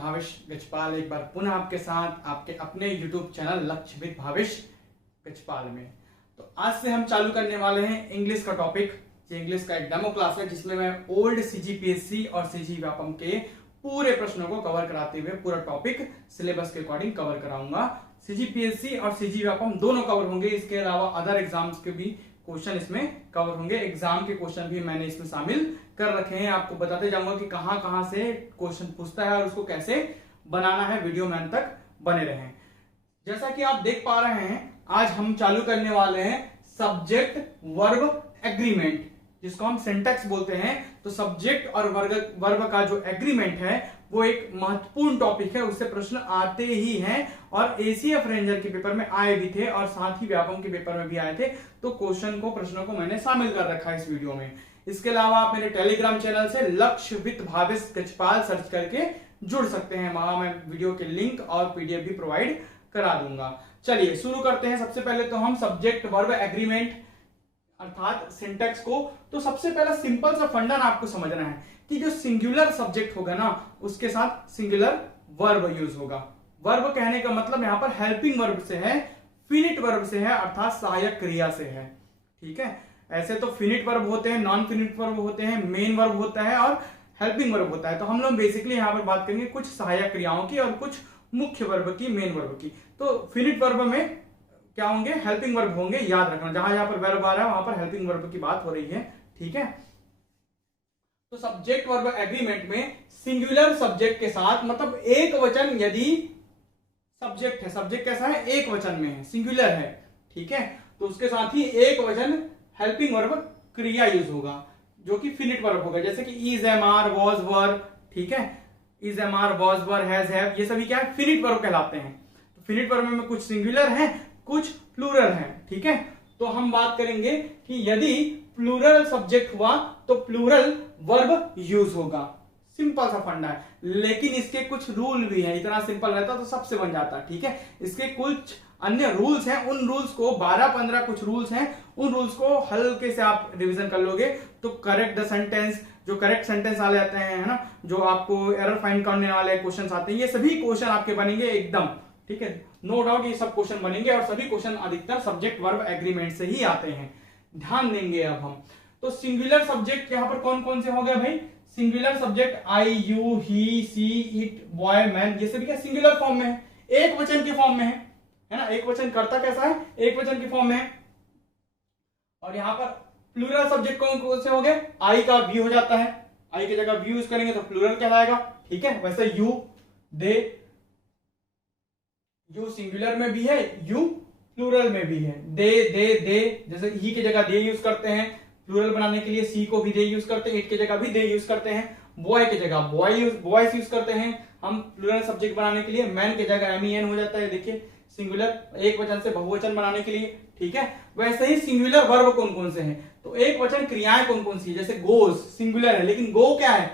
भावेश गजपाल एक बार पुनः आपके साथ आपके अपने YouTube चैनल लक्ष्यविद भावेश गजपाल में। तो आज से हम चालू करने वाले हैं इंग्लिश का टॉपिक। ये इंग्लिश का एक डेमो क्लास है जिसमें मैं ओल्ड CGPSC और CG व्यापम के पूरे प्रश्नों को कवर कराते हुए पूरा टॉपिक सिलेबस के अकॉर्डिंग कवर कराऊंगा। CGPSC और CG व्यापम दोनों कवर होंगे, इसके अलावा अदर एग्जाम्स के भी क्वेश्चन इसमें कवर होंगे। एग्जाम के क्वेश्चन भी मैंने इसमें शामिल कर रखे हैं, आपको बताते जाऊंगा कि कहां से क्वेश्चन पूछता है और उसको कैसे बनाना है। वीडियो में अंत तक बने रहें। जैसा कि आप देख पा रहे हैं, आज हम चालू करने वाले हैं सब्जेक्ट वर्ब एग्रीमेंट, जिसको हम सिंटैक्स बोलते हैं। तो सब्जेक्ट और वर्ब का जो एग्रीमेंट है वो एक महत्वपूर्ण टॉपिक है, उससे प्रश्न आते ही हैं और ACF रेंजर के पेपर में आए भी थे और साथ ही व्यापम के पेपर में भी आए थे। तो प्रश्नों को मैंने शामिल कर रखा है इस वीडियो में। इसके अलावा आप मेरे टेलीग्राम चैनल से लक्ष्यविद भावेश गजपाल सर्च करके जुड़ सकते हैं, वहां मैं वीडियो के लिंक और PDF भी प्रोवाइड करा दूंगा। चलिए शुरू करते हैं। सबसे पहले तो हम सब्जेक्ट वर्ब एग्रीमेंट अर्थात सिंटैक्स को, तो सबसे पहला सिंपल सा फंडा आपको समझना है कि जो सिंगुलर सब्जेक्ट होगा ना उसके साथ सिंगुलर वर्ब यूज होगा। वर्ब कहने का मतलब यहां पर हेल्पिंग वर्ब से है, फिनिट वर्ब से है अर्थात सहायक क्रिया से है। ठीक है, ऐसे तो फिनिट वर्ब होते हैं, नॉन फिनिट वर्ब होते हैं, मेन वर्ब होता है और हेल्पिंग वर्ब होता है। तो हम लोग बेसिकली यहां पर बात करेंगे कुछ सहायक क्रियाओं की और कुछ मुख्य वर्ब की, मेन वर्ब की। तो फिनिट वर्ब में क्या होंगे? हेल्पिंग वर्ब होंगे, याद रखना। जहां यहां पर वर्ब आ रहा है वहां पर हेल्पिंग वर्ब की बात हो रही है। ठीक है, तो सब्जेक्ट वर्ब एग्रीमेंट में सिंगुलर सब्जेक्ट के साथ, मतलब एक वचन यदि सब्जेक्ट है, सब्जेक्ट कैसा है? एक वचन में है, सिंगुलर है। ठीक है, तो उसके साथ ही एक वचन हेल्पिंग वर्ब क्रिया यूज होगा जो कि फिनिट वर्ब होगा, जैसे कि is, am, are, was, were. ठीक है, is, am, are, was, were, has, have, ये सभी क्या है? फिनिट वर्ब कहलाते हैं। तो फिनिट वर्ब में कुछ सिंगुलर है, कुछ प्लूरल है। ठीक है, तो हम बात करेंगे कि यदि प्लूरल सब्जेक्ट हुआ तो प्लूरल वर्ब यूज होगा। सिंपल सा फंडा है, लेकिन इसके कुछ रूल भी हैं। इतना सिंपल रहता तो सबसे बन जाता। ठीक है, इसके कुछ अन्य रूल्स हैं, उन रूल्स को 12-15 कुछ रूल्स हैं, उन रूल्स को हल्के से आप रिवीजन कर लोगे तो करेक्ट द सेंटेंस, जो करेक्ट सेंटेंस आ जाते हैं, है ना, जो आपको एरर फाइंड करने वाले क्वेश्चन आते हैं, ये सभी क्वेश्चन आपके बनेंगे एकदम। ठीक है, नो डाउट ये सब क्वेश्चन बनेंगे और सभी क्वेश्चन अधिकतर सब्जेक्ट वर्ब एग्रीमेंट से ही आते हैं। ध्यान देंगे अब हम। तो सिंगुलर सब्जेक्ट यहां पर कौन कौन से हो गए भाई? Singular subject I, you, he, she, it, boy, man, ये सभी क्या सिंगुलर फॉर्म में है, एक वचन के फॉर्म में है ना। एक वचन करता कैसा है? एक वचन के फॉर्म में है। और यहां पर प्लूरल सब्जेक्ट कौन कौन से हो गए? आई का वी हो जाता है, आई की जगह वी यूज करेंगे तो प्लूरल कहलाएगा। ठीक है, वैसे यू, दे, यू सिंगुलर में भी है, यू प्लूरल में भी है। दे, जैसे ही की जगह दे यूज करते हैं प्लूरल बनाने के लिए, सी को भी दे यूज करते हैं, इट की जगह भी दे यूज करते हैं, बॉय की जगह बॉयज यूज करते हैं हम प्लूरल सब्जेक्ट बनाने के लिए। मैन की जगह MEN हो जाता है, देखिए सिंगुलर एक वचन से बहुवचन बनाने के लिए। ठीक है, वैसे ही सिंगुलर वर्ब कौन कौन से हैं? तो एक वचन क्रियाएं कौन कौन सी? जैसे गोज सिंगुलर है, लेकिन गो क्या है?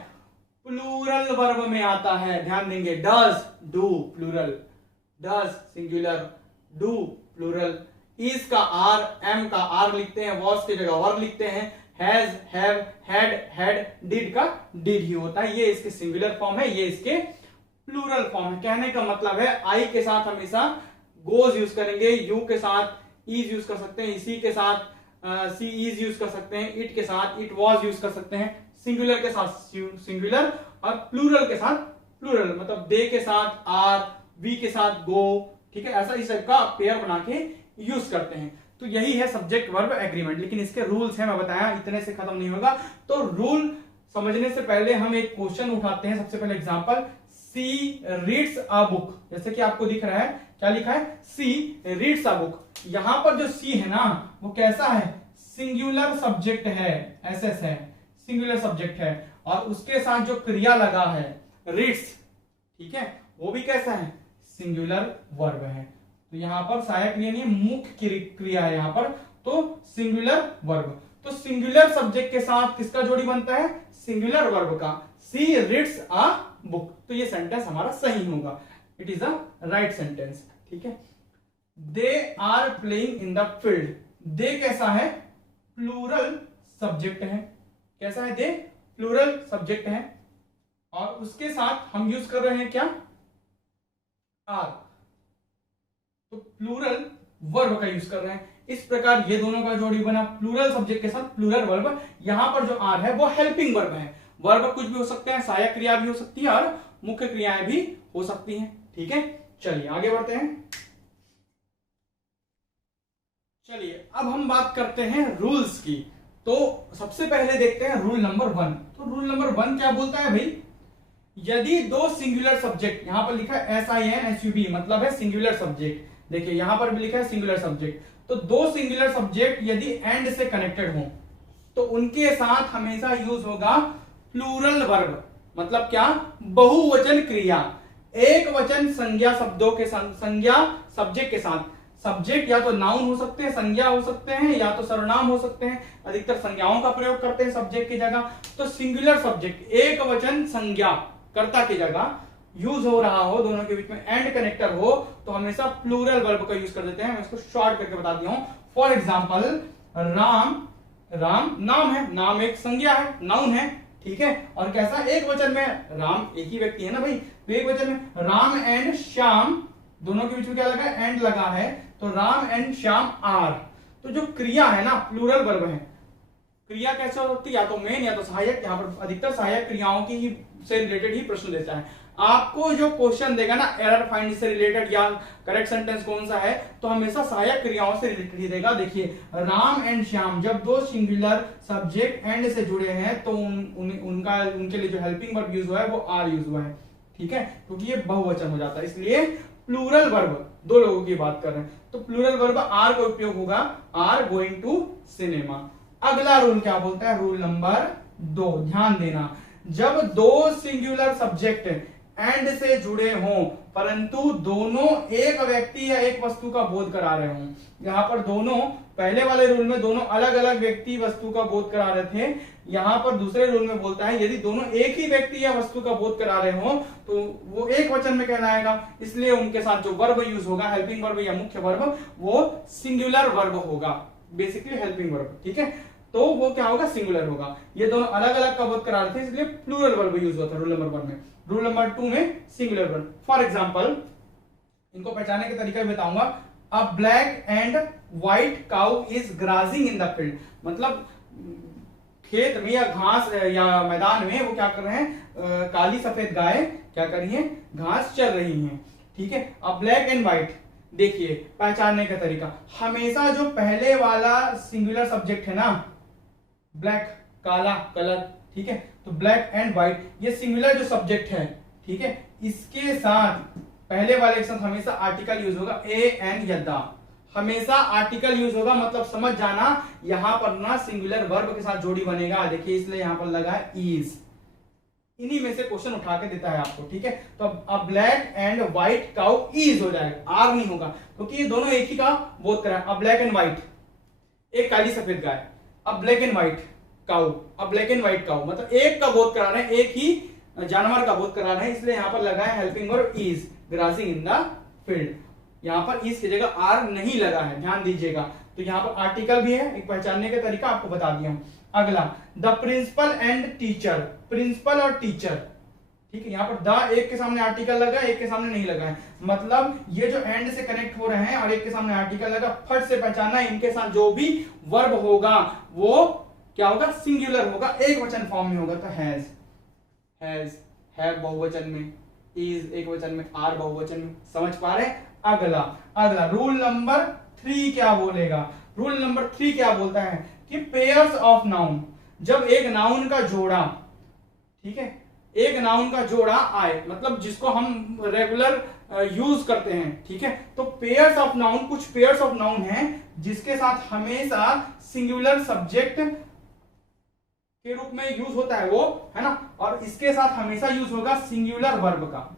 प्लूरल वर्ब में आता है। ध्यान देंगे, does, do plural, does singular, do plural. Is का आर, एम का आर लिखते हैं, वॉज की जगह वर लिखते हैं, हैज, हैव, हैड, डिड का डिड ही होता है। ये इसके सिंगुलर फॉर्म है, ये इसके प्लूरल फॉर्म है। कहने का मतलब है आई के साथ हमेशा गोज यूज करेंगे, यू के साथ इज यूज कर सकते हैं, इसी के साथ सी इज यूज कर सकते हैं, इट के साथ इट वॉज यूज कर सकते हैं, सिंगुलर के साथ सिंगुलर और प्लूरल के साथ प्लूरल, मतलब दे के साथ आर, वी के साथ गो। ठीक है, ऐसा इस टाइप का पेयर बना के यूज करते हैं। तो यही है सब्जेक्ट वर्ब एग्रीमेंट, लेकिन इसके रूल्स हैं, मैं बताया, इतने से खत्म नहीं होगा। तो रूल समझने से पहले हम एक क्वेश्चन उठाते हैं। सबसे पहले example, she reads a book, जैसे कि आपको दिख रहा है, क्या लिखा है? She reads a book. यहां पर जो सी है ना वो कैसा है? सिंगुलर सब्जेक्ट है, SS है, सिंगुलर सब्जेक्ट है, और उसके साथ जो क्रिया लगा है रीड्स, ठीक है, वो भी कैसा है? सिंगुलर वर्ब है। तो यहां पर सहायक क्रिया नहीं, मुख्य क्रिया है यहां पर, तो सिंगुलर वर्ब। तो सिंगुलर सब्जेक्ट के साथ किसका जोड़ी बनता है? सिंगुलर वर्ब का। सी रीड्स अ बुक, तो ये सेंटेंस हमारा सही होगा, it is a right sentence. ठीक है, they are playing in the field, they कैसा है? प्लूरल सब्जेक्ट है। कैसा है? दे प्लूरल सब्जेक्ट है। और उसके साथ हम यूज कर रहे हैं क्या, आर, तो प्लूरल वर्ब का यूज कर रहे हैं। इस प्रकार ये दोनों का जोड़ी बना, प्लूरल सब्जेक्ट के साथ प्लूरल वर्ब। यहां पर जो आर है वो हेल्पिंग वर्ब है। वर्ब कुछ भी हो सकते हैं, सहायक क्रिया भी हो सकती है और मुख्य क्रियाएं भी हो सकती हैं। ठीक है, चलिए आगे बढ़ते हैं। चलिए अब हम बात करते हैं रूल्स की। तो सबसे पहले देखते हैं रूल नंबर 1। तो रूल नंबर 1 क्या बोलता है भाई, यदि दो सिंगुलर सब्जेक्ट, यहां पर लिखा है SINSUB, मतलब है सिंगुलर सब्जेक्ट। देखिए यहां पर भी लिखा है सिंगुलर सब्जेक्ट। तो दो सिंगुलर सब्जेक्ट यदि एंड से कनेक्टेड हो तो उनके साथ हमेशा यूज होगा प्लूरल वर्ब। मतलब क्या, बहुवचन क्रिया। एक वचन संज्ञा शब्दों के साथ, संज्ञा सब्जेक्ट के साथ, सब्जेक्ट या तो नाउन हो सकते हैं, संज्ञा हो सकते हैं, या तो सर्वनाम हो सकते हैं। अधिकतर संज्ञाओं का प्रयोग करते हैं सब्जेक्ट की जगह। तो सिंगुलर सब्जेक्ट, एक वचन संज्ञा कर्ता की जगह यूज हो रहा हो, दोनों के बीच में एंड कनेक्टर हो, तो हमेशा प्लूरल वर्ब का यूज कर देते हैं। मैं इसको शॉर्ट करके बता दिया हूं। फॉर एग्जाम्पल, राम, राम नाम है, नाम एक संज्ञा है, नाउन है। ठीक है, और कैसा, एक वचन में, राम एक ही व्यक्ति है ना भाई, तो एक वचन में राम एंड श्याम, दोनों के बीच में क्या लगा है, एंड लगा है, तो राम एंड श्याम आर। तो जो क्रिया है ना, प्लूरल वर्ब है। क्रिया कैसे हो सकती है, या तो मेन या तो सहायक। यहाँ पर अधिकतर सहायक क्रियाओं की ही से रिलेटेड ही प्रश्न देता है। आपको जो क्वेश्चन देगा ना एरर फाइंड से रिलेटेड या करेक्ट सेंटेंस कौन सा है, तो हमेशा सहायक क्रियाओं से रिलेटेड ही देगा। देखिए राम एंड श्याम, जब दो सिंगुलर सब्जेक्ट एंड से जुड़े हैं तो उनके लिए जो हेल्पिंग वर्ब यूज हुआ है वो आर यूज हुआ है। ठीक है, क्योंकि ये बहुवचन हो जाता है, इसलिए प्लूरल वर्ब, दो लोगों की बात कर रहे हैं तो प्लूरल वर्ब आर का उपयोग होगा, आर गोइंग टू सिनेमा। अगला रूल क्या बोलता है, रूल नंबर 2, ध्यान देना। जब दो सिंगुलर सब्जेक्ट एंड से जुड़े हों परंतु दोनों एक व्यक्ति या एक वस्तु का बोध करा रहे हों, यहां पर दोनों, पहले वाले रूल में दोनों अलग अलग व्यक्ति वस्तु का बोध करा रहे थे, यहां पर दूसरे रूल में बोलता है यदि दोनों एक ही व्यक्ति या वस्तु का बोध करा रहे हो तो वो एक वचन में कहना आएगा, इसलिए उनके साथ जो वर्ब यूज होगा, हेल्पिंग वर्ब या मुख्य वर्ब, वो सिंगुलर वर्ब होगा, बेसिकली हेल्पिंग वर्ब। ठीक है, तो वो क्या होगा, सिंगुलर होगा। ये दोनों अलग अलग का बोध करा रहे थे, इसलिए प्लूरल वर्ब यूज हुआ था रूल नंबर 1 में। रूल नंबर 2 में सिंगुलर वर्ब। फॉर एग्जांपल, इनको पहचानने के तरीका भी बताऊंगा। A black and white cow is grazing in the field, मतलब खेत में या घास या मैदान में वो क्या कर रहे हैं, काली सफेद गाय क्या कर रही है, घास चल रही हैं। ठीक है, अ ब्लैक एंड व्हाइट, देखिए पहचानने का तरीका, हमेशा जो पहले वाला सिंगुलर सब्जेक्ट है ना, ब्लैक काला कलर, ठीक है, तो ब्लैक एंड व्हाइट ये सिंगुलर जो सब्जेक्ट है, ठीक है, इसके साथ पहले वाले के साथ हमेशा आर्टिकल यूज होगा, ए एन या द, हमेशा आर्टिकल यूज होगा। मतलब समझ जाना, यहां पर ना सिंगुलर वर्ब के साथ जोड़ी बनेगा, देखिए इसलिए यहां पर लगा है इज। इन्हीं में से क्वेश्चन उठा के देता है आपको। ठीक है, तो अब black and white cow is हो जाएगा, आर नहीं होगा, क्योंकि ये दोनों एक ही का बोध करा। अब ब्लैक एंड व्हाइट, एक काली सफेद गाय, अब ब्लैक एंड व्हाइट काउ, अब ब्लैक एंड व्हाइट काउ, मतलब एक का बोध करा रहे हैं, एक ही जानवर का बोध करा रहे हैं, इसलिए यहां पर लगा है helping verb is grossing in the field. यहां पर इस की जगह आर नहीं लगा है, ध्यान दीजिएगा। तो यहां पर आर्टिकल भी है, एक पहचानने का तरीका आपको बता दिया हूं। अगला, the principal and teacher, principal और टीचर, ठीक है, यहां पर द एक के सामने आर्टिकल लगा, एक के सामने नहीं लगा है, मतलब ये जो एंड से कनेक्ट हो रहे हैं और एक के सामने आर्टिकल लगा, फट से पहचानना, इनके साथ जो भी वर्ब होगा वो क्या होगा, सिंगुलर होगा, एक वचन फॉर्म में होगा। तो हैज, हैव बहुवचन में, इज एक वचन में, आर बहुवचन में, समझ पा रहे। अगला रूल नंबर 3 क्या बोलेगा, रूल नंबर 3 क्या बोलता है कि पेयर्स ऑफ नाउन, जब एक नाउन का जोड़ा, ठीक है, एक नाउन का जोड़ा आए, मतलब जिसको हम रेगुलर यूज करते हैं, ठीक है, तो पेयर्स ऑफ नाउन, कुछ पेयर्स ऑफ नाउन हैं जिसके साथ हमेशा सिंगुलर सब्जेक्ट के रूप में यूज होता है वो, है ना, और इसके साथ हमेशा यूज होगा सिंगुलर वर्ब का,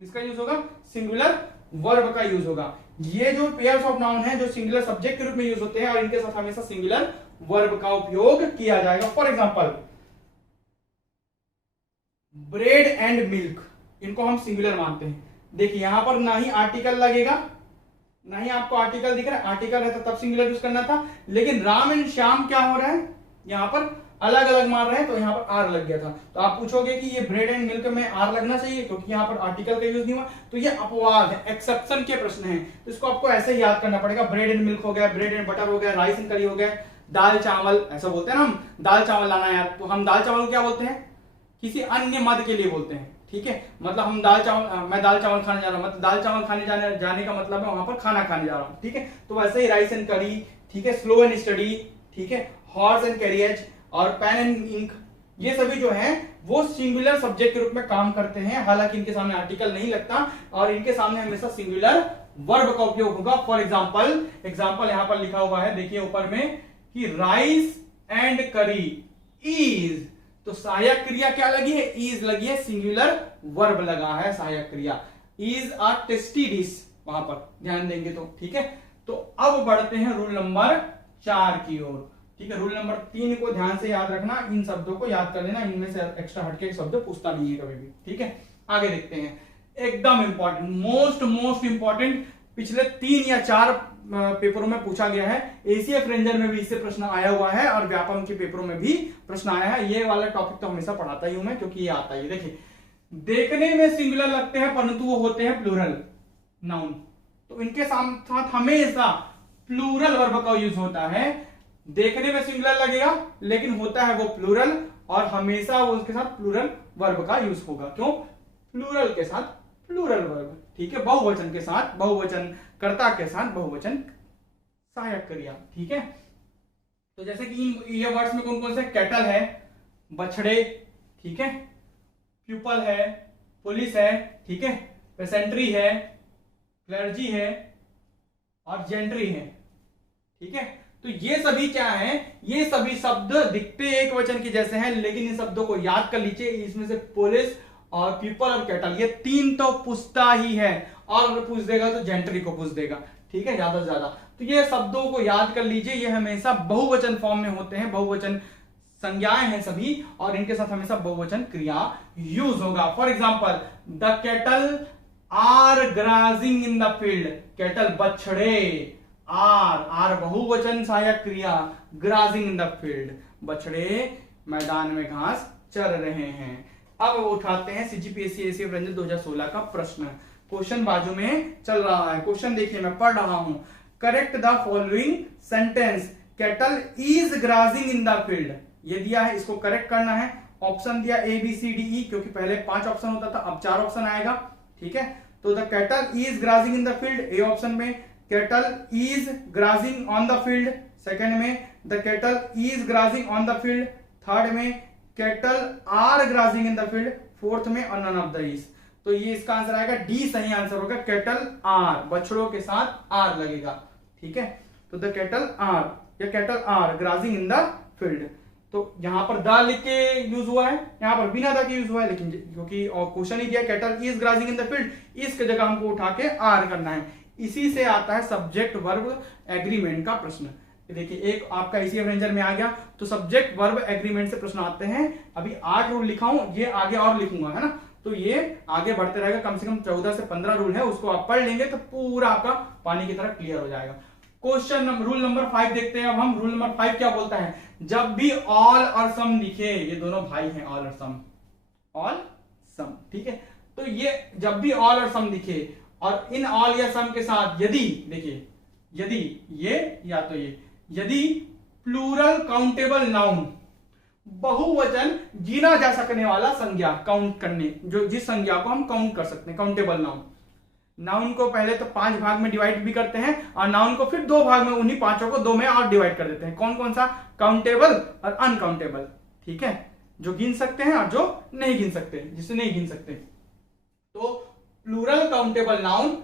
इसका यूज होगा सिंगुलर वर्ब का यूज होगा। ये जो पेयर्स ऑफ नाउन है जो सिंगुलर सब्जेक्ट के रूप में यूज होते हैं और इनके साथ हमेशा सिंगुलर वर्ब का उपयोग किया जाएगा। For example, bread and milk, इनको हम सिंगुलर मानते हैं। देखिए यहां पर ना ही आर्टिकल लगेगा, ना ही आपको आर्टिकल दिख रहा है, आर्टिकल रहता तब सिंगुलर यूज करना था, लेकिन राम एंड श्याम क्या हो रहा है, यहां पर अलग अलग मार रहे हैं तो यहाँ पर आर लग गया था। तो आप पूछोगे कि ये ब्रेड एंड मिल्क में आर लगना चाहिए क्योंकि यहाँ पर आर्टिकल का यूज नहीं हुआ, तो ये अपवाद है, एक्सेप्शन के प्रश्न है। तो इसको आपको ऐसे ही याद करना पड़ेगा। ब्रेड एंड मिल्क हो गया, ब्रेड एंड बटर हो गया, राइस एंड करी हो गया, दाल चावल, ऐसा बोलते हैं ना हम, दाल चावल लाना यार, तो हम दाल चावल को क्या बोलते हैं, किसी अन्य मद के लिए बोलते हैं, ठीक है। मतलब हम दाल चावल, मैं दाल चावल खाने जा रहा हूं, मतलब दाल चावल खाने जाने का मतलब है वहां पर खाना खाने जा रहा हूं, ठीक है। तो वैसे ही राइस एंड करी, ठीक है, स्लो एंड स्टडी, ठीक है, हॉर्स एंड कैरियज और पेन एंड इंक, ये सभी जो है वो सिंगुलर सब्जेक्ट के रूप में काम करते हैं। हालांकि इनके सामने आर्टिकल नहीं लगता और इनके सामने हमेशा सिंगुलर वर्ब का उपयोग होगा। फॉर एग्जाम्पल यहां पर लिखा हुआ है, देखिए ऊपर में कि राइस एंड करी इज, तो सहायक क्रिया क्या लगी है, इज लगी है, सिंगुलर वर्ब लगा है सहायक क्रिया, इज अ टेस्टी डिश, वहां पर ध्यान देंगे तो, ठीक है। तो अब बढ़ते हैं रूल नंबर 4 की ओर, ठीक है। रूल नंबर 3 को ध्यान से याद रखना, इन शब्दों को याद कर लेना, इनमें से एक्स्ट्रा हटके शब्द पूछता नहीं है कभी भी, ठीक है। आगे देखते हैं, एकदम इंपॉर्टेंट, मोस्ट इंपॉर्टेंट, पिछले 3 या 4 पेपरों में पूछा गया है, एसीएफ रेंजर में भी इससे प्रश्न आया हुआ है और व्यापम के पेपरों में भी प्रश्न आया है। ये वाला टॉपिक तो हमेशा पढ़ाता ही हूं मैं, क्योंकि ये आता ही। देखिए, देखने में सिंगुलर लगते हैं परंतु वो होते हैं प्लूरल नाउन, तो इनके साथ हमेशा प्लूरल वर्ब का यूज होता है। देखने में सिंगुलर लगेगा लेकिन होता है वो प्लूरल, और हमेशा वो उसके साथ प्लूरल वर्ब का यूज होगा। क्यों? प्लूरल के साथ प्लूरल वर्ब, ठीक है। बहुवचन के साथ बहुवचन, कर्ता के साथ बहुवचन सहायक क्रिया, ठीक है। तो जैसे कि ये वर्ड्स में कौन कौन से, कैटल है, बछड़े, ठीक है, प्यूपल है, पुलिस है, ठीक है, पेसेंट्री है, क्लर्जी है और जेंट्री है, ठीक है। तो ये सभी क्या है, ये सभी शब्द दिखते एक वचन के जैसे हैं, लेकिन इन शब्दों को याद कर लीजिए। इसमें से पुलिस और पीपल और कैटल, ये 3 तो पूछता ही है, और अगर पूछ देगा तो जेंट्री को पूछ देगा, ठीक है, ज्यादा से ज्यादा। तो ये शब्दों को याद कर लीजिए, ये हमेशा बहुवचन फॉर्म में होते हैं, बहुवचन संज्ञाएं हैं सभी, और इनके साथ हमेशा बहुवचन क्रिया यूज होगा। For example, the cattle are grazing in the field, cattle बछड़े, आर बहुवचन सहायक क्रिया, ग्राजिंग इन द फील्ड, बछड़े मैदान में घास चर रहे हैं। अब वो उठाते हैं सीजीपीएससी एसीएफ रेंजर 2016 का प्रश्न, क्वेश्चन बाजू में चल रहा है। क्वेश्चन देखिए, मैं पढ़ रहा हूं, correct the following sentence, cattle is grazing in the field, ये दिया है, इसको करेक्ट करना है। ऑप्शन दिया ए बी सी डी ई, क्योंकि पहले 5 ऑप्शन होता था, अब 4 ऑप्शन आएगा, ठीक है। तो the cattle is grazing in the field, A option में cattle is grazing on the field, second में the cattle is grazing on the field, third में cattle are grazing in the field, fourth में none of the is. तो ये इसका answer आएगा D, सही answer होगा, कैटल आर, बछड़ों के साथ आर लगेगा, ठीक है। तो द कैटल आर या cattle are grazing in the field, तो यहां पर द लिख के यूज हुआ है, यहां पर बिना द के यूज हुआ है, लेकिन क्योंकि क्वेश्चन ही दिया cattle is grazing in the field, इसके जगह हमको उठा के आर करना है। इसी से आता है सब्जेक्ट वर्ब एग्रीमेंट का प्रश्न। देखिए, एक आपका एसीएफ रेंजर में आ गया, तो सब्जेक्ट वर्ब एग्रीमेंट से प्रश्न आते हैं। अभी 8 रूल लिखा हूं, ये आगे और लिखूंगा, है ना, तो ये आगे बढ़ते रहेगा, कम से कम 14 से 15 रूल है, उसको आप पढ़ लेंगे तो पूरा आपका पानी की तरह क्लियर हो जाएगा। रूल नंबर 5 देखते हैं अब हम। रूल नंबर 5 क्या बोलता है, जब भी ऑल और सम दिखे, ये दोनों भाई हैं, ऑल और सम, ठीक है। तो ये जब भी ऑल और सम दिखे, और इन ऑल या सम के साथ यदि, देखिए, यदि ये या तो ये, यदि प्लूरल काउंटेबल नाउन, बहुवचन गिना जा सकने वाला संज्ञा, काउंट करने, जो जिस संज्ञा को हम काउंट कर सकते हैं, काउंटेबल नाउन। नाउन को पहले तो 5 भाग में डिवाइड भी करते हैं, और नाउन को फिर 2 भाग में, उन्हीं 5 को 2 में और डिवाइड कर देते हैं। कौन कौन सा, काउंटेबल और अनकाउंटेबल, ठीक है, जो गिन सकते हैं और जो नहीं गिन सकते, जिसे नहीं गिन सकते। तो प्लूरल काउंटेबल नाउन,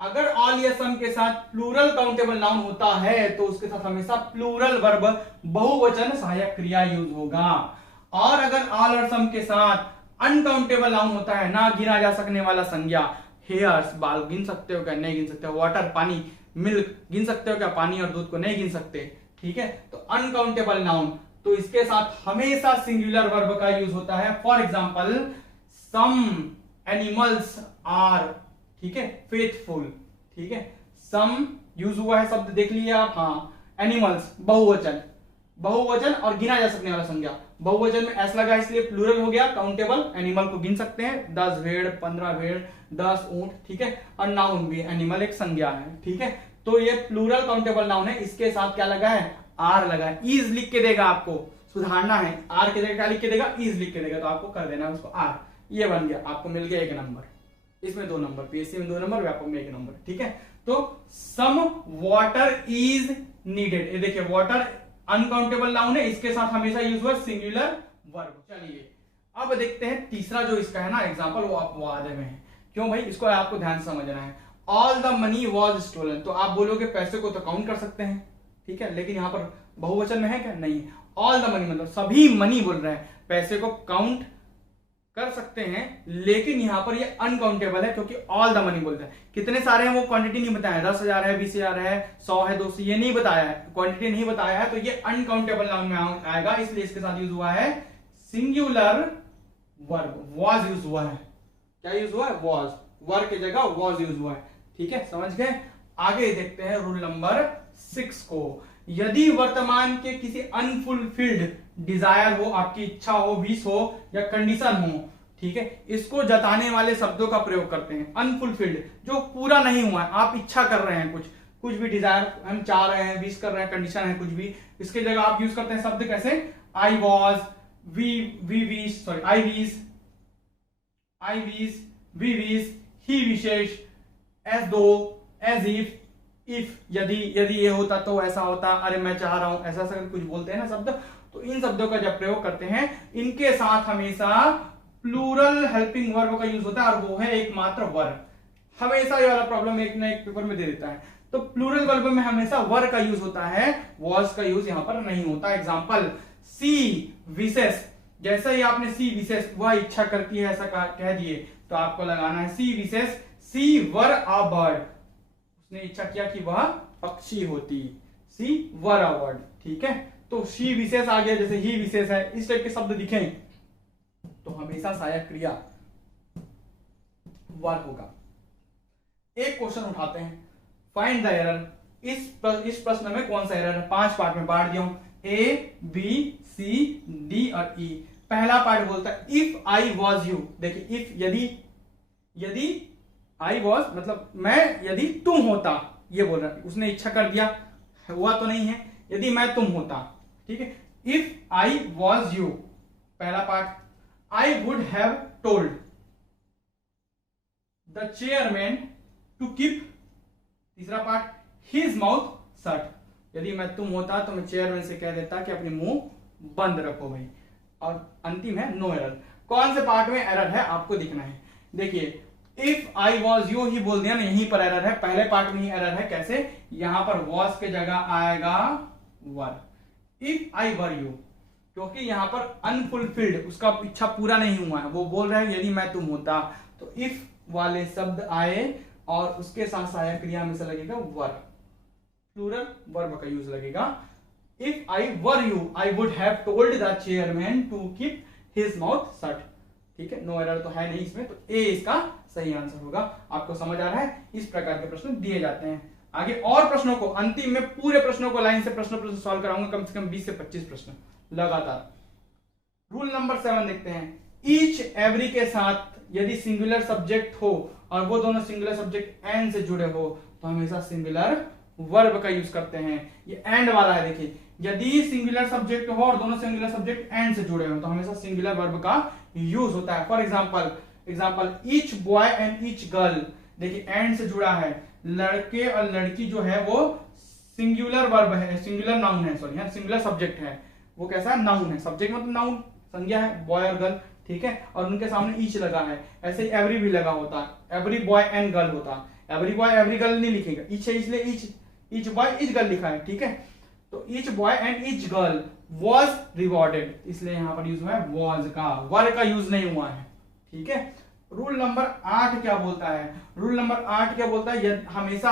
अगर ऑल या सम के साथ प्लूरल काउंटेबल नाउन होता है तो उसके साथ हमेशा प्लूरल वर्ब बहुवचन सहायक क्रिया यूज होगा। और अगर ऑल और सम के साथ अनकाउंटेबल नाउन होता है, ना गिना जा सकने वाला संज्ञा, हेयर्स, बाल गिन सकते हो क्या, नहीं गिन सकते, वाटर पानी, मिल्क गिन सकते हो क्या, पानी और दूध को नहीं गिन सकते, ठीक है। तो अनकाउंटेबल नाउन, तो इसके साथ हमेशा सिंगुलर वर्ब का यूज होता है। For example, some animals are, ठीक है, फेथफुल, ठीक है, सम यूज हुआ है शब्द, देख लिया आप, हाँ। एनिमल्स बहुवचन, बहुवचन और गिना जा सकने वाला संज्ञा। बहुवचन में एस लगा इसलिए प्लूरल हो गया, काउंटेबल एनिमल को गिन सकते हैं, 10 भेड़, 15 भेड़, 10 ऊंट, ठीक है। और नाउन भी, एनिमल एक संज्ञा है, ठीक है। तो ये प्लूरल काउंटेबल नाउन है, इसके साथ क्या लगा है, आर लगा है। इज लिख के देगा, आपको सुधारना है, आर के जगह क्या लिख के देगा, इज लिख के देगा, तो आपको कर देना है उसको आर। ये बन गया, आपको मिल गया 1 नंबर, इसमें 2 नंबर, पीएससी में 2 नंबर, व्यापक में 1 नंबर, ठीक है। तो सम वाटर इज नीडेड, ये देखिए वाटर अनकाउंटेबल नाउन है, इसके साथ हमेशा यूज हुआ सिंगुलर वर्ब। चलिए अब देखते हैं तीसरा जो इसका है ना एग्जांपल, वो आप वादे में है। क्यों भाई, इसको आपको ध्यान से समझना है। All the money was stolen, तो आप बोलोगे पैसे को तो काउंट कर सकते हैं, ठीक है, लेकिन यहां पर बहुवचन में है क्या, नहीं। ऑल द मनी मतलब सभी मनी बोल रहे हैं, पैसे को काउंट कर सकते हैं, लेकिन यहां पर ये अनकाउंटेबल है क्योंकि ऑल द मनी बोलते हैं। कितने सारे हैं वो क्वांटिटी नहीं बताया, 10,000 है, 20,000 है, 100 है, 200, ये नहीं बताया है, क्वांटिटी नहीं बताया है, तो ये अनकाउंटेबल नाउन में आएगा, इसलिए इसके साथ यूज हुआ है सिंगुलर वर्ब, वॉज यूज हुआ है। क्या यूज हुआ है, वॉज, वर्ब की जगह वॉज यूज हुआ है, ठीक है, समझ गए। आगे देखते हैं रूल नंबर 6 को। यदि वर्तमान के किसी अनफुलफिल्ड डिजायर हो, आपकी इच्छा हो, विश हो या कंडीशन हो, ठीक है, इसको जताने वाले शब्दों का प्रयोग करते हैं। अनफुलफिल्ड जो पूरा नहीं हुआ है, आप इच्छा कर रहे हैं, कुछ भी डिजायर हम चाह रहे हैं, विश कर रहे हैं, कंडीशन है कुछ भी, इसके जगह आप यूज करते हैं शब्द कैसे, I was, we wish, sorry I wish, we wish, he wishes, as though, as if यदि ये होता तो ऐसा होता, अरे मैं चाह रहा हूं, ऐसा कुछ बोलते हैं ना शब्द, तो इन शब्दों का जब प्रयोग करते हैं, इनके साथ हमेशा प्लूरल हेल्पिंग वर्ब का यूज होता है, और वो है एकमात्र वर्ब। हमेशा ये वाला प्रॉब्लम एक ना एक पेपर में दे देता है, तो प्लूरल वर्ब में हमेशा वर्ब का यूज होता है, वॉज का यूज यहां पर नहीं होता। एग्जांपल, सी विशेष, जैसे ही आपने सी विशेष, वह इच्छा करती है, ऐसा कह दिए, तो आपको लगाना है सी विशेष, सी वर अ बर्ड, उसने इच्छा किया कि वह पक्षी होती, सी वर अ बर्ड, ठीक है। तो शी विशेष आ गया, जैसे ही विशेष है, इस टाइप के शब्द दिखें तो हमेशा सहायक क्रिया वर होगा। एक क्वेश्चन उठाते हैं, फाइंड द एरर। इस प्रश्न में कौन सा एरर है, 5 पार्ट में बांट दिया हूं, ए बी सी डी और ई। पहला पार्ट बोलता है इफ आई वॉज यू, देखिए इफ यदि आई वॉज मतलब मैं, यदि तुम होता, ये बोल रहा है, उसने इच्छा कर दिया, हुआ तो नहीं है, यदि मैं तुम होता, ठीक है। इफ आई वॉज यू, पहला part, I would have told the chairman to keep, तीसरा पार्ट, हिज माउथ शट, यदि मैं तुम होता तो मैं चेयरमैन से कह देता कि अपने मुंह बंद रखो भाई। और अंतिम है नो एरर। कौन से पार्ट में एरर है आपको दिखना है, देखिए इफ आई वॉज यू ही बोल दिया ना, यहीं पर एरर है, पहले पार्ट में ही एरर है। कैसे, यहां पर वॉज के जगह आएगा वर, इफ आई वर यू, क्योंकि यहां पर अनफुलफिल्ड, उसका इच्छा पूरा नहीं हुआ है, वो बोल रहा है यदि मैं तुम होता, तो इफ वाले शब्द आए और उसके साथ सहायक क्रिया में से लगेगा वर, प्लूरल वर्ब का यूज लगेगा। If I were you I would have told the chairman to keep his mouth shut, ठीक है। नो एरर तो है नहीं इसमें, तो ए इसका सही आंसर होगा। आपको समझ आ रहा है, इस प्रकार के प्रश्न दिए जाते हैं। आगे और प्रश्नों को, अंतिम में पूरे प्रश्नों को लाइन से प्रश्न सॉल्व कराऊंगा, कम से कम 20 से 25 प्रश्न लगातार। रूल नंबर 7 देखते हैं, ईच एवरी के साथ यदि सिंगुलर सब्जेक्ट हो और वो दोनों सिंगुलर सब्जेक्ट एंड से जुड़े हो, तो हमेशा सिंगुलर वर्ब का यूज करते हैं। ये एंड वाला है, देखिए यदि सिंगुलर सब्जेक्ट हो और दोनों सिंगुलर सब्जेक्ट एंड से जुड़े हो, तो हमेशा सिंगुलर वर्ब का यूज होता है। For example each boy and each girl, देखिए एंड से जुड़ा है, लड़के और लड़की जो है वो सिंगुलर वर्ब है, सिंगुलर नाउन है, सॉरी सिंगुलर सब्जेक्ट है, वो कैसा है, नाउन है, सब्जेक्ट मतलब नाउन, संज्ञा है, बॉय और गर्ल, ठीक है। और उनके सामने ईच लगा है, ऐसे ही एवरी भी लगा होता है, एवरी बॉय एंड गर्ल होता, एवरी बॉय एवरी गर्ल नहीं लिखेगा, ईच है इसलिए ईच बॉय ईच गर्ल लिखा है, ठीक है। तो each boy and each girl was rewarded, इसलिए यहां पर यूज हुआ है वॉज का, वर का यूज नहीं हुआ है, ठीक है। रूल नंबर 8 क्या बोलता है, रूल नंबर 8 क्या बोलता है, हमेशा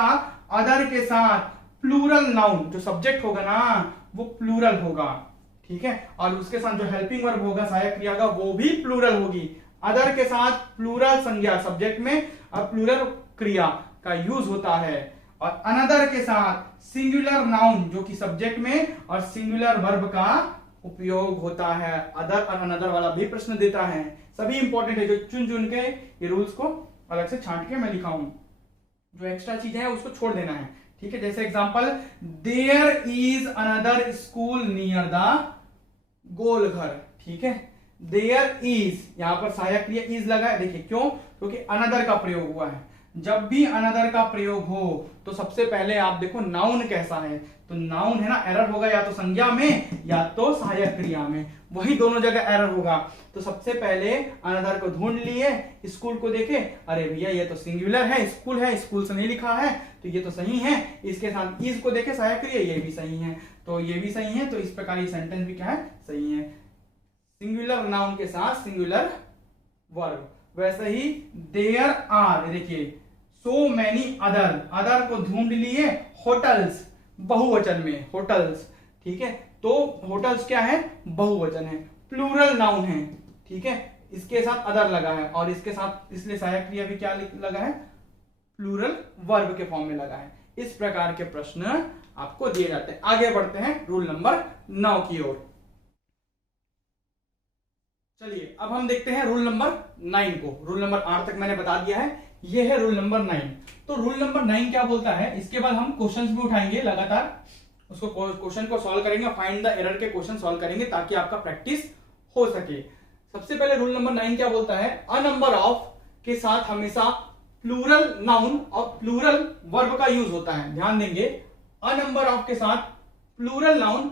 अदर के साथ प्लूरल नाउन, जो सब्जेक्ट होगा ना वो प्लूरल होगा, ठीक है। और उसके साथ जो हेल्पिंग वर्ब होगा, सहायक क्रिया का, वो भी प्लूरल होगी। अदर के साथ प्लूरल संज्ञा सब्जेक्ट में और प्लूरल क्रिया का यूज होता है। और अनदर के साथ सिंगुलर नाउन जो कि सब्जेक्ट में और सिंगुलर वर्ब का उपयोग होता है। अदर और अनदर वाला भी प्रश्न देता है, सभी इंपॉर्टेंट है। जो चुन चुन के ये रूल्स को अलग से छांट के मैं लिखा हूं, जो एक्स्ट्रा चीजें हैं उसको छोड़ देना है, ठीक है। जैसे example, there is another school near the Golghar, ठीक है। देयर इज, यहां पर सहायक क्रिया इज लगा है, देखिए क्यों, क्योंकि अनदर का प्रयोग हुआ है। जब भी अनदर का प्रयोग हो तो सबसे पहले आप देखो नाउन कैसा है, तो नाउन है ना, एरर होगा या तो संज्ञा में या तो सहायक क्रिया में, वही दोनों जगह एरर होगा। तो सबसे पहले अनदर को ढूंढ लिए, स्कूल को देखे, अरे भैया ये तो सिंगुलर है, स्कूल से नहीं लिखा है तो ये तो सही है। इसके साथ इज को देखे सहायक क्रिया, ये भी सही है, तो ये भी सही है। तो इस प्रकार ये सेंटेंस भी क्या है, सही है। सिंगुलर नाउन के साथ सिंगुलर वर्ब। वैसे ही देयर आर, देखिए सो मैनी अदर को ढूंढ लिए होटल्स, बहुवचन में होटल्स, ठीक है। तो होटल्स क्या है, बहुवचन है, प्लूरल नाउन है, ठीक है। इसके साथ अदर लगा है और इसके साथ इसलिए सहायक क्रिया भी क्या लगा है, प्लूरल वर्ब के फॉर्म में लगा है। इस प्रकार के प्रश्न आपको दिए जाते हैं। आगे बढ़ते हैं रूल नंबर 9 की ओर। चलिए अब हम देखते हैं रूल नंबर 9 को। रूल नंबर 8 तक मैंने बता दिया है, ये है रूल नंबर 9। तो रूल नंबर 9 क्या बोलता है, इसके बाद हम क्वेश्चंस भी उठाएंगे लगातार, उसको क्वेश्चन को सॉल्व करेंगे, फाइंड द एरर के क्वेश्चन सॉल्व करेंगे ताकि आपका प्रैक्टिस हो सके। सबसे पहले रूल नंबर 9 क्या बोलता है, अ नंबर ऑफ के साथ हमेशा प्लूरल नाउन और प्लूरल वर्ब का यूज होता है। ध्यान देंगे, अ नंबर ऑफ के साथ प्लूरल नाउन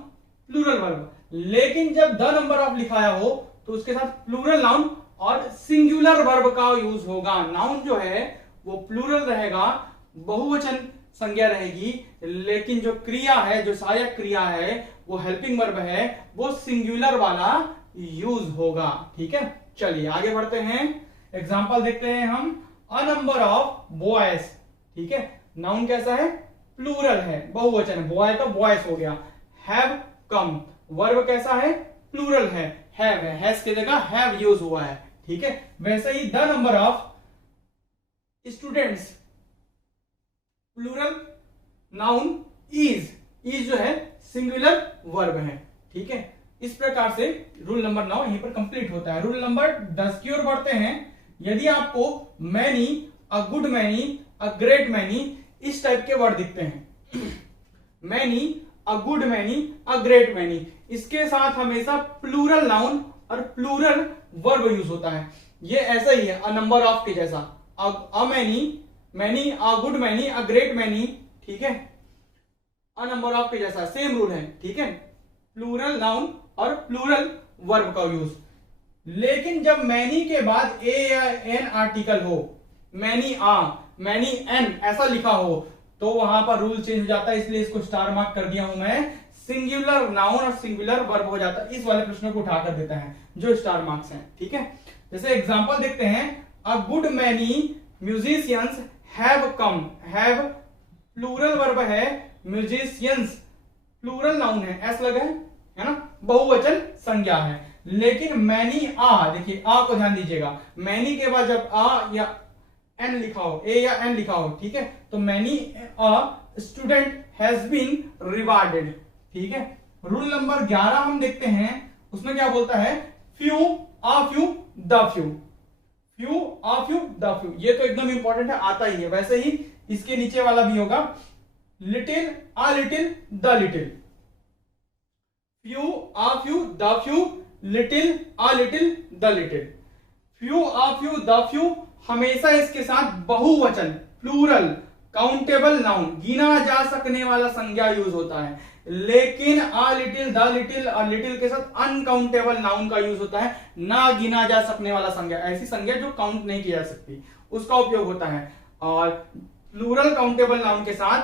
प्लूरल वर्ब, लेकिन जब द नंबर ऑफ लिखाया हो तो उसके साथ प्लूरल नाउन और सिंगुलर वर्ब का यूज होगा। नाउन जो है वो प्लूरल रहेगा, बहुवचन संज्ञा रहेगी, लेकिन जो क्रिया है, जो सहायक क्रिया है, वो हेल्पिंग वर्ब है, वो सिंगुलर वाला यूज होगा, ठीक है। चलिए आगे बढ़ते हैं, एग्जांपल देखते हैं हम। अ नंबर ऑफ बॉयज, ठीक है, नाउन कैसा है, प्लूरल है, बहुवचन है, बॉय तो बॉयज हो गया। हैव कम, वर्ब कैसा है, प्लूरल है, हैव है, हैज की जगह हैव यूज हुआ है, ठीक है। वैसे ही the number of students, plural noun is जो है सिंगुलर वर्ब है, ठीक है। इस प्रकार से रूल नंबर 9 यहीं पर कंप्लीट होता है। रूल नंबर 10 की ओर बढ़ते हैं। यदि आपको many, a good many, a great many इस टाइप के वर्ड दिखते हैं, many, a good many, a great many, इसके साथ हमेशा प्लूरल नाउन और प्लूरल वर्ब यूज होता है। ये ऐसा ही है अ नंबर ऑफ के जैसा, a many, a good many, a great many, ठीक है, अ नंबर ऑफ के जैसा सेम रूल है, ठीक है। प्लूरल नाउन और प्लूरल वर्ब का यूज। लेकिन जब मैनी के बाद ए या एन आर्टिकल हो, मैनी एन ऐसा लिखा हो, तो वहां पर रूल चेंज हो जाता है, इसलिए इसको स्टार मार्क कर दिया हूं मैं। सिंगुलर नाउन और सिंगुलर वर्ब हो जाता है, इस वाले प्रश्नों को उठाकर देता है जो स्टार मार्क्स हैं, ठीक है। जैसे एग्जांपल देखते हैं, a good many musicians have come, have plural verb है, म्यूजिशियंस प्लूरल नाउन है, एस लगा है ना, बहुवचन संज्ञा है। लेकिन मैनी आ, देखिए आ को ध्यान दीजिएगा, मैनी के बाद जब आ या एन लिखा हो, ए या एन लिखा हो, ठीक है, तो many a student has been rewarded, ठीक है। रूल नंबर 11 हम देखते हैं, उसमें क्या बोलता है, few, uh few, the few, few, uh few, the few, ये तो एकदम इंपॉर्टेंट है, आता ही है। वैसे ही इसके नीचे वाला भी होगा, little, uh little, the little, few, uh few, the few, little, uh little, the little, few, uh few, the few, हमेशा इसके साथ बहुवचन, प्लूरल, काउंटेबल नाउन, गिना जा सकने वाला संज्ञा यूज होता है। लेकिन आ लिटिल, द लिटिल और लिटिल के साथ अनकाउंटेबल नाउन का यूज होता है, ना गिना जा सकने वाला संज्ञा, ऐसी संज्ञा जो काउंट नहीं की जा सकती, उसका उपयोग होता है। और प्लूरल काउंटेबल नाउन के साथ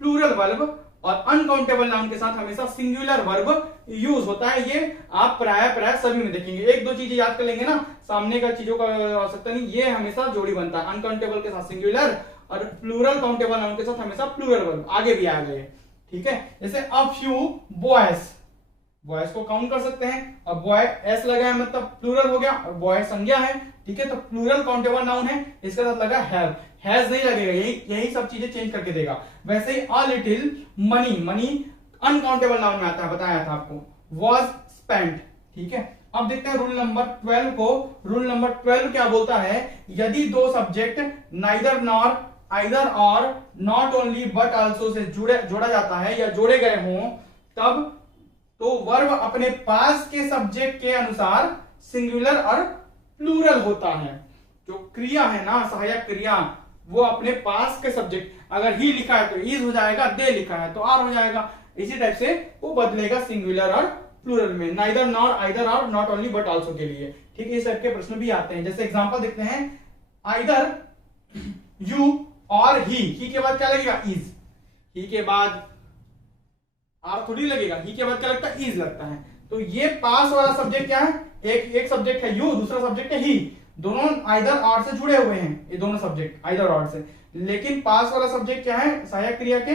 प्लूरल वर्ब और अनकाउंटेबल नाउन के साथ हमेशा सिंगुलर वर्ब यूज होता है। ये आप प्राय सभी में देखेंगे। एक दो चीजें याद कर लेंगे ना, सामने का चीजों का आवश्यकता नहीं, ये हमेशा जोड़ी बनता है, अनकाउंटेबल के साथ सिंगुलर और प्लूरल काउंटेबल नाउन के साथ हमेशा प्लूरल वर्ब, आगे भी आ गए, ठीक है। जैसे अ फ्यू बॉयज, बॉयज को काउंट कर सकते हैं, अब बॉय एस लगा है मतलब प्लूरल हो गया और बॉय संज्ञा है, ठीक है। तो प्लूरल काउंटेबल नाउन है, इसके साथ लगा हैव, हैज नहीं लगेगा, यही सब चीजें चेंज करके देगा। वैसे ही a little money, money uncountable noun में आता है, बताया था आपको, वॉज स्पेंट। ठीक है, अब देखते हैं रूल नंबर 12 को। रूल नंबर 12 क्या बोलता है, यदि दो सब्जेक्ट नाइदर नॉर, आइदर और, not only but also say जोड़ा जाता है या जोड़े गए हों, तब तो वर्ब अपने पास के सब्जेक्ट के अनुसार सिंगुलर और प्लूरल होता है। जो क्रिया है ना, सहायक क्रिया, वो अपने पास के सब्जेक्ट, अगर ही लिखा है तो इज हो जाएगा, दे लिखा है तो आर हो जाएगा, इसी टाइप से वो बदलेगा सिंगुलर और प्लूरल में, नाइदर नॉर, आइदर और, नॉट ओनली बट आल्सो के लिए। ठीक है, इस टाइप के प्रश्न भी आते हैं। जैसे एग्जांपल देखते हैं, आइदर यू और ही के बाद क्या लगेगा, इज, ही के बाद आर थोड़ी लगेगा, ही के बाद क्या लगता है, इज लगता है। तो ये पास वाला सब्जेक्ट क्या है, एक सब्जेक्ट है यू, दूसरा सब्जेक्ट है ही, दोनों आइदर और से जुड़े हुए हैं, ये दोनों सब्जेक्ट आइदर और से, लेकिन पास वाला सब्जेक्ट क्या है, सहायक क्रिया के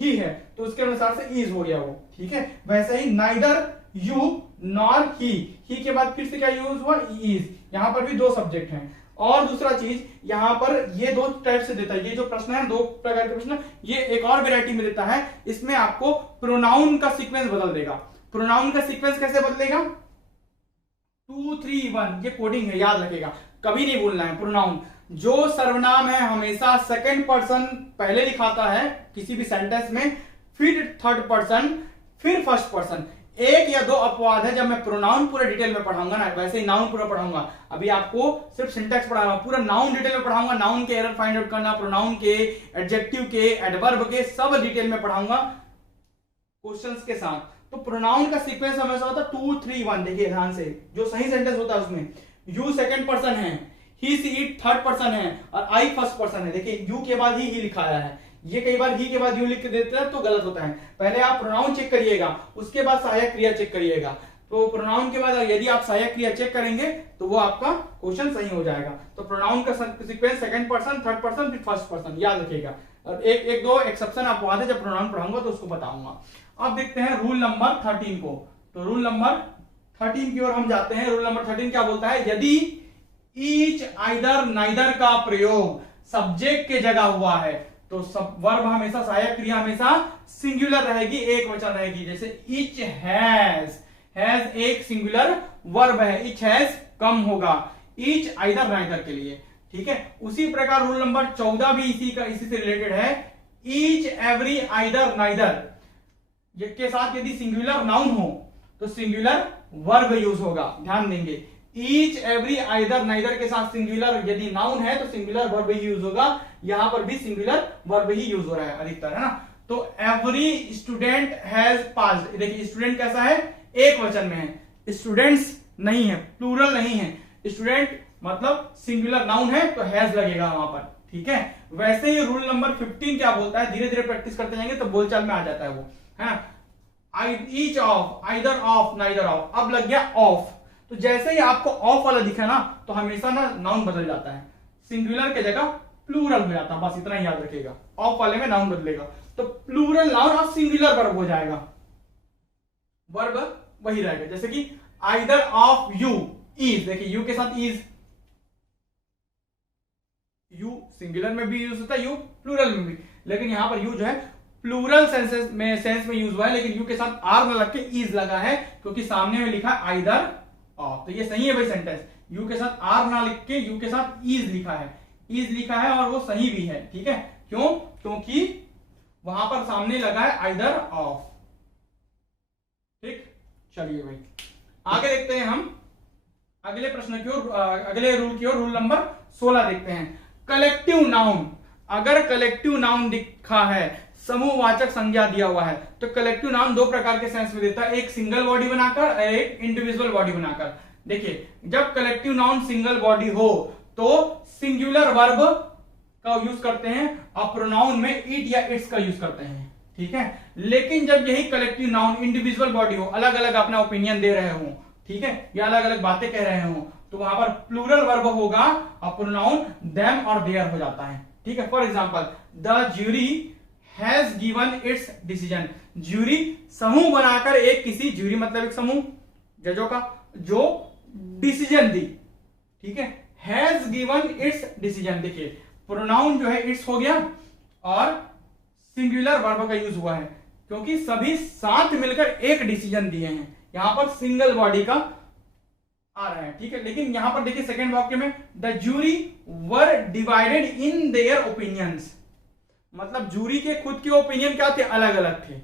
ही है, तो उसके अनुसार से इज हो गया वो। ठीक है, वैसे ही नाइदर यू नॉर ही के बाद फिर से क्या यूज हुआ, इज, यहां पर भी दो सब्जेक्ट हैं। और दूसरा चीज, यहां पर ये दो टाइप से देता है, ये जो प्रश्न है, दो प्रकार के प्रश्न, ये एक और वेराइटी में देता है, इसमें आपको प्रोनाउन का सीक्वेंस बदल देगा। प्रोनाउन का सीक्वेंस कैसे बदलेगा, 2 3 1, ये कोडिंग है, याद रखेगा, कभी नहीं भूलना है। प्रोनाउन, जो सर्वनाम है हमेशा सेकंड पर्सन पहले लिखाता है किसी भी सेंटेंस में, फिर थर्ड पर्सन, फिर फर्स्ट पर्सन। एक या दो अपवाद है, जब मैं प्रोनाउन पूरे डिटेल में पढ़ाऊंगा ना, वैसे ही नाउन पूरा पढ़ाऊंगा। अभी आपको सिर्फ सिंटैक्स पढ़ाऊंगा, पूरा नाउन डिटेल में पढ़ाऊंगा, नाउन के एरर फाइंड आउट करना, प्रोनाउन के, एडजेक्टिव के, एडवर्ब के, सब डिटेल में पढ़ाऊंगा क्वेश्चंस के साथ। तो प्रोनाउन का सीक्वेंस हमेशा होता है 2 3 1। देखिए ध्यान से, जो सही सेंटेंस होता है उसमें यू सेकंड पर्सन है, ही सी इट थर्ड पर्सन है, और आई फर्स्ट पर्सन है। देखिए यू के बाद ही लिखा है, ये कई बार ही के बाद यू लिख के देते हैं तो गलत होता है। पहले आप प्रोनाउन चेक करिएगा, उसके बाद सहायक क्रिया चेक करिएगा। तो प्रोनाउन के बाद यदि आप सहायक क्रिया चेक करेंगे तो वो आपका क्वेश्चन सही हो जाएगा। तो प्रोनाउन का sequence second person, third person, फिर फर्स्ट पर्सन, याद रखिएगा। और एक दो एक्सेप्शन आपको आते, जब प्रोनाउन पढ़ाऊंगा तो उसको बताऊंगा। अब देखते हैं रूल नंबर 13 को। तो रूल नंबर 13 की ओर हम जाते हैं। रूल नंबर 13 क्या बोलता है, यदि ईच, आइदर, नाइदर का प्रयोग सब्जेक्ट के जगह हुआ है तो सब वर्ब हमेशा, सहायक क्रिया हमेशा सिंगुलर रहेगी, एक वचन रहेगी। जैसे इच हैज एक सिंगुलर वर्ब है, इच हैज कम होगा, इच आइदर नाइदर के लिए। ठीक है, उसी प्रकार रूल नंबर 14 भी इसी से रिलेटेड है। ईच, एवरी, आइदर, नाइदर के साथ यदि सिंगुलर नाउन हो तो सिंगुलर वर्ब यूज होगा, ध्यान देंगे। ईच, एवरी, आइदर, नाइदर के साथ सिंगुलर यदि नाउन है तो सिंगुलर वर्ब ही यूज होगा। यहां पर भी सिंगुलर वर्ब ही यूज हो रहा है अधिकतर, है ना। तो एवरी स्टूडेंट हैज पास्ड, देखिए स्टूडेंट कैसा है, एक वचन में है, स्टूडेंट्स नहीं है, प्लूरल नहीं है। स्टूडेंट मतलब सिंगुलर नाउन है तो हैज लगेगा वहां पर। ठीक है, वैसे ही रूल नंबर 15 क्या बोलता है, धीरे धीरे प्रैक्टिस करते जाएंगे तो बोलचाल में आ जाता है वो, है ना। Each of, either of, neither of, अब लग गया ऑफ। तो जैसे ही आपको ऑफ वाला दिखा ना तो हमेशा ना नाउन बदल जाता है, सिंगुलर के जगह प्लूरल हो जाता है, बस इतना ही याद रखिएगा। ऑफ वाले में नाउन बदलेगा तो प्लूरल नाउन और सिंगुलर वर्ब हो जाएगा, वर्ब वही रहेगा। जैसे कि आइदर ऑफ यू इज, देखिए यू के साथ इज, यू सिंगुलर में भी यूज होता है, यू प्लूरल में भी, लेकिन यहां पर यू जो है प्लूरल सेंस में यूज हुआ है, लेकिन यू के साथ आर न लग के इज लगा है, क्योंकि सामने में लिखा है आइदर ऑफ। तो ये सही है भाई सेंटेंस, यू के साथ आर ना लिख के यू के साथ इज लिखा है, इज लिखा है और वो सही भी है। ठीक है, क्यों, क्योंकि वहां पर सामने लगा है आइदर ऑफ। ठीक, चलिए भाई आगे देखते हैं हम अगले प्रश्न की ओर, अगले रूल की ओर। रूल नंबर 16 देखते हैं। कलेक्टिव नाउन, अगर कलेक्टिव नाउन दिखा है, समूहवाचक संज्ञा दिया हुआ है, तो कलेक्टिव नाउन दो प्रकार के सेंस में देता है, एक सिंगल बॉडी बनाकर, एक इंडिविजुअल बॉडी बनाकर। देखिए जब कलेक्टिव नाउन सिंगल बॉडी हो तो सिंगुलर वर्ब का यूज करते हैं और प्रोनाउन में इट या इट्स का यूज करते हैं। ठीक है, लेकिन जब यही कलेक्टिव नाउन इंडिविजुअल बॉडी हो, अलग अलग अपना ओपिनियन दे रहे हो, ठीक है, या अलग अलग बातें कह रहे हो, तो वहां पर प्लूरल वर्ब होगा और प्रोनाउन देम और देयर हो जाता है। ठीक है, for example the jury has given it's decision, jury समूह बनाकर एक किसी, ज्यूरी मतलब एक समूह जजों का, जो डिसीजन दी। ठीक है, हैज गिवन इट्स डिसीजन, देखिए प्रोनाउन जो है इट्स हो गया और सिंगुलर वर्ब का यूज हुआ है, क्योंकि सभी साथ मिलकर एक डिसीजन दिए हैं। यहां पर सिंगल बॉडी का आ रहा है, ठीक है। लेकिन यहां पर देखिए सेकंड वाक्य में the jury were divided in their opinions, मतलब जूरी के खुद के ओपिनियन क्या थे, अलग अलग थे।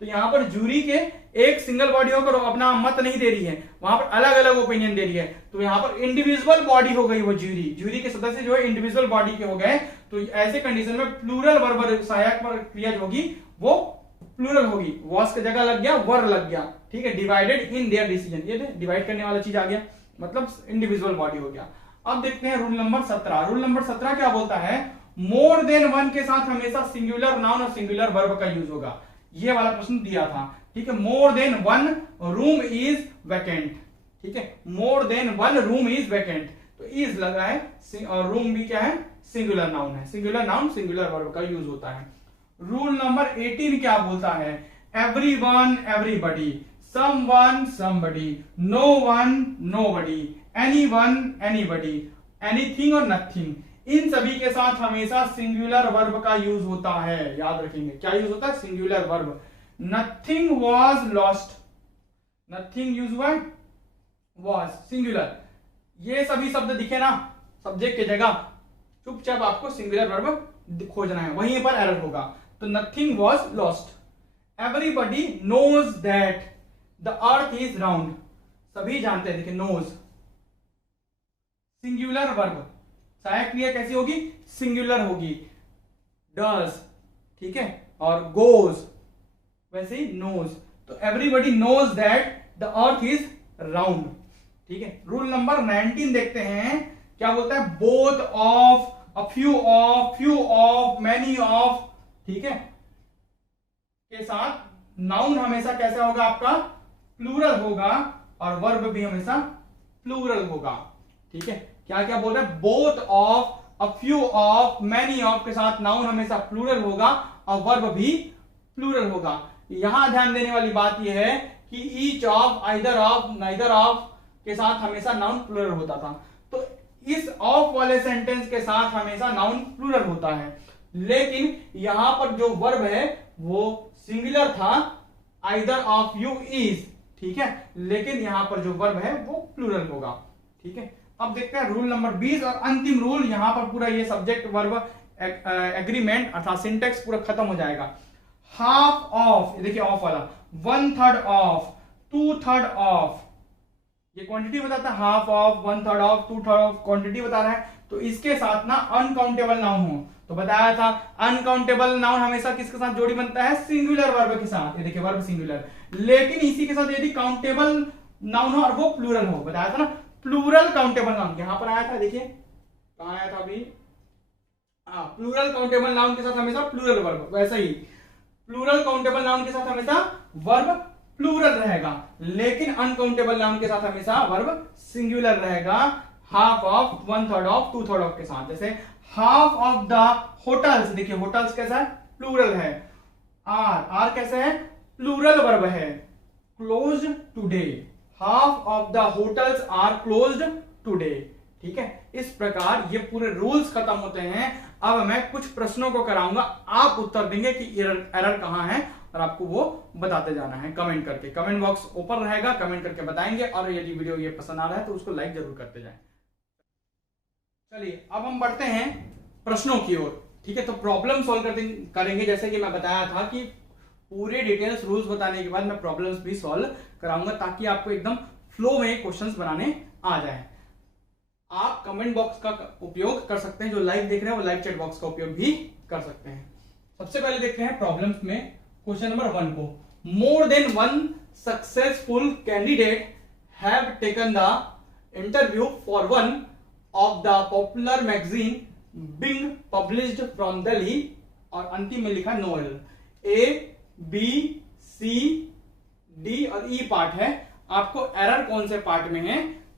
तो यहां पर जूरी के एक सिंगल बॉडी होकर अपना मत नहीं दे रही है, वहां पर अलग अलग ओपिनियन दे रही है। तो यहां पर इंडिविजुअल बॉडी हो गई वो जूरी के सदस्य जो है इंडिविजुअल बॉडी के हो गए। तो ऐसे कंडीशन में प्लूरल वर्ब सहायक पर क्रिया होगी वो प्लूरल होगी, वॉस की जगह लग गया वर लग गया, ठीक है। डिवाइडेड इन देयर डिसीजन, ये डिवाइड करने वाला चीज आ गया, मतलब इंडिविजुअल बॉडी हो गया। अब देखते हैं रूल नंबर 17। रूल नंबर 17 क्या बोलता है, मोर देन वन के साथ हमेशा सिंगुलर नाउन और सिंगुलर वर्ब का यूज होगा। ये वाला प्रश्न दिया था, ठीक है। More than one room is vacant, ठीक है। More than one room is vacant, तो इज लगा है और रूम भी क्या है, सिंगुलर नाउन है। सिंगुलर नाउन सिंगुलर वर्ब का यूज होता है। रूल नंबर 18 क्या बोलता है, everyone everybody, someone somebody, no one nobody, anyone anybody, anything और नथिंग, इन सभी के साथ हमेशा सिंगुलर वर्ब का यूज होता है। याद रखेंगे क्या यूज होता है, singular verb. Nothing was lost, nothing use हुआ वाज सिंगुलर। ये सभी शब्द दिखे ना सब्जेक्ट की जगह, चुपचाप आपको सिंगुलर वर्ब खोजना है, वहीं पर एरर होगा। तो nothing was lost. Everybody knows that the earth is round, सभी जानते हैं, देखिए नोज सिंगुलर वर्ब, सहायक क्रिया कैसी होगी, सिंगुलर होगी। डज, ठीक है, और गोज वैसे ही नोज। तो everybody knows that the earth is round, ठीक है। रूल नंबर 19 देखते हैं क्या बोलता है, both of, a few of, many of, ठीक है, के साथ नाउन हमेशा कैसा होगा आपका, प्लूरल होगा, और वर्ब भी हमेशा प्लूरल होगा, ठीक है। क्या क्या बोल रहे हैं, both of, a few of, many of के साथ नाउन हमेशा प्लूरल होगा और वर्ब भी प्लूरल होगा। यहां ध्यान देने वाली बात यह है कि each of, either of, neither of के साथ हमेशा नाउन प्लूरल होता था। तो इस ऑफ वाले सेंटेंस के साथ हमेशा नाउन प्लूरल होता है, लेकिन यहां पर जो वर्ब है वो सिंगुलर था, आइदर ऑफ यू इज, ठीक है, लेकिन यहां पर जो वर्ब है वो प्लूरल होगा, ठीक है। अब देखते हैं रूल नंबर 20 और अंतिम रूल। यहां पर पूरा ये सब्जेक्ट वर्ब एग्रीमेंट अर्थात सिंटेक्स पूरा खत्म हो जाएगा। हाफ ऑफ, देखिए ऑफ वाला, 1/3 ऑफ, 2/3 ऑफ, ये क्वांटिटी बताता है, half of, 1/3 of, 2/3 of quantity बता रहा है। तो इसके साथ ना अनकाउंटेबल नाउन हो, तो बताया था अनकाउंटेबल नाउन हमेशा किसके साथ जोड़ी बनता है, सिंगुलर वर्ब के साथ। ये देखिए वर्ब सिंगुलर, लेकिन इसी के साथ यदि काउंटेबल नाउन हो और वो प्लूरल हो, बताया था ना प्लूरल काउंटेबल नाउन, यहां पर आया था, देखिए कहां आया था अभी, प्लूरल काउंटेबल नाउन के साथ हमेशा प्लूरल वर्ब, वैसे ही प्लूरल काउंटेबल नाउन के साथ हमेशा वर्ब प्लूरल रहेगा, लेकिन अनकाउंटेबल नाउन के साथ हमेशा वर्ब सिंगुलर रहेगा। हाफ ऑफ, 1/3 ऑफ, 2/3 ऑफ के साथ। जैसे हाफ ऑफ द होटल्स, देखिए होटल्स कैसा है, प्लूरल है। आर कैसे है, प्लूरल वर्ब है। Closed today, half of the hotels are closed today, ठीक है। इस प्रकार ये पूरे रूल्स खत्म होते हैं। अब मैं कुछ प्रश्नों को कराऊंगा, आप उत्तर देंगे कि एरर कहां है, और आपको वो बताते जाना है कमेंट करके। कमेंट बॉक्स ओपन रहेगा, कमेंट करके बताएंगे, और यदि वीडियो ये पसंद आ रहा है तो उसको लाइक जरूर करते जाएं। चलिए अब हम बढ़ते हैं प्रश्नों की ओर, ठीक है। तो प्रॉब्लम सॉल्व करेंगे, जैसे कि मैं बताया था कि पूरे डिटेल्स रूल्स बताने के बाद मैं प्रॉब्लम्स भी सॉल्व कराऊंगा, ताकि आपको एकदम फ्लो में क्वेश्चंस बनाने आ जाए। आप कमेंट बॉक्स का उपयोग कर सकते हैं, जो लाइव देख रहे हैं वो लाइव चैट बॉक्स का उपयोग भी कर सकते हैं। सबसे पहले देखते हैं प्रॉब्लम्स में क्वेश्चन नंबर 1 को। मोर than one successful candidate have taken the interview for one of the popular magazine being published from Delhi, और अंतिम में लिखा Noel. A, B, C, D और E पार्ट है, आपको एरर कौन से पार्ट में है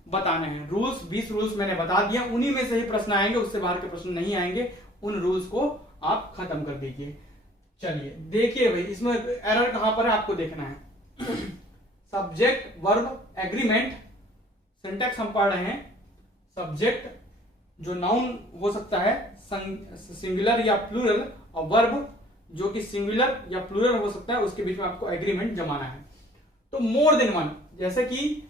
बताने हैं। रूल्स 20 रूल्स मैंने बता दिया, उन्हीं में से ही प्रश्न आएंगे, उससे बाहर के प्रश्न नहीं आएंगे। उन रूल्स को आप खत्म कर दीजिए। चलिए देखिए भाई, इसमें एरर कहां पर है आपको देखना है। सब्जेक्ट वर्ब एग्रीमेंट, सिंटैक्स हम पढ़ रहे हैं। सब्जेक्ट जो नाउन हो सकता है सिंगुलर या प्लूरल और वर्ब जो कि सिंगुलर या प्लूरल हो सकता है उसके बीच में आपको एग्रीमेंट जमाना है। तो मोर देन वन, जैसे कि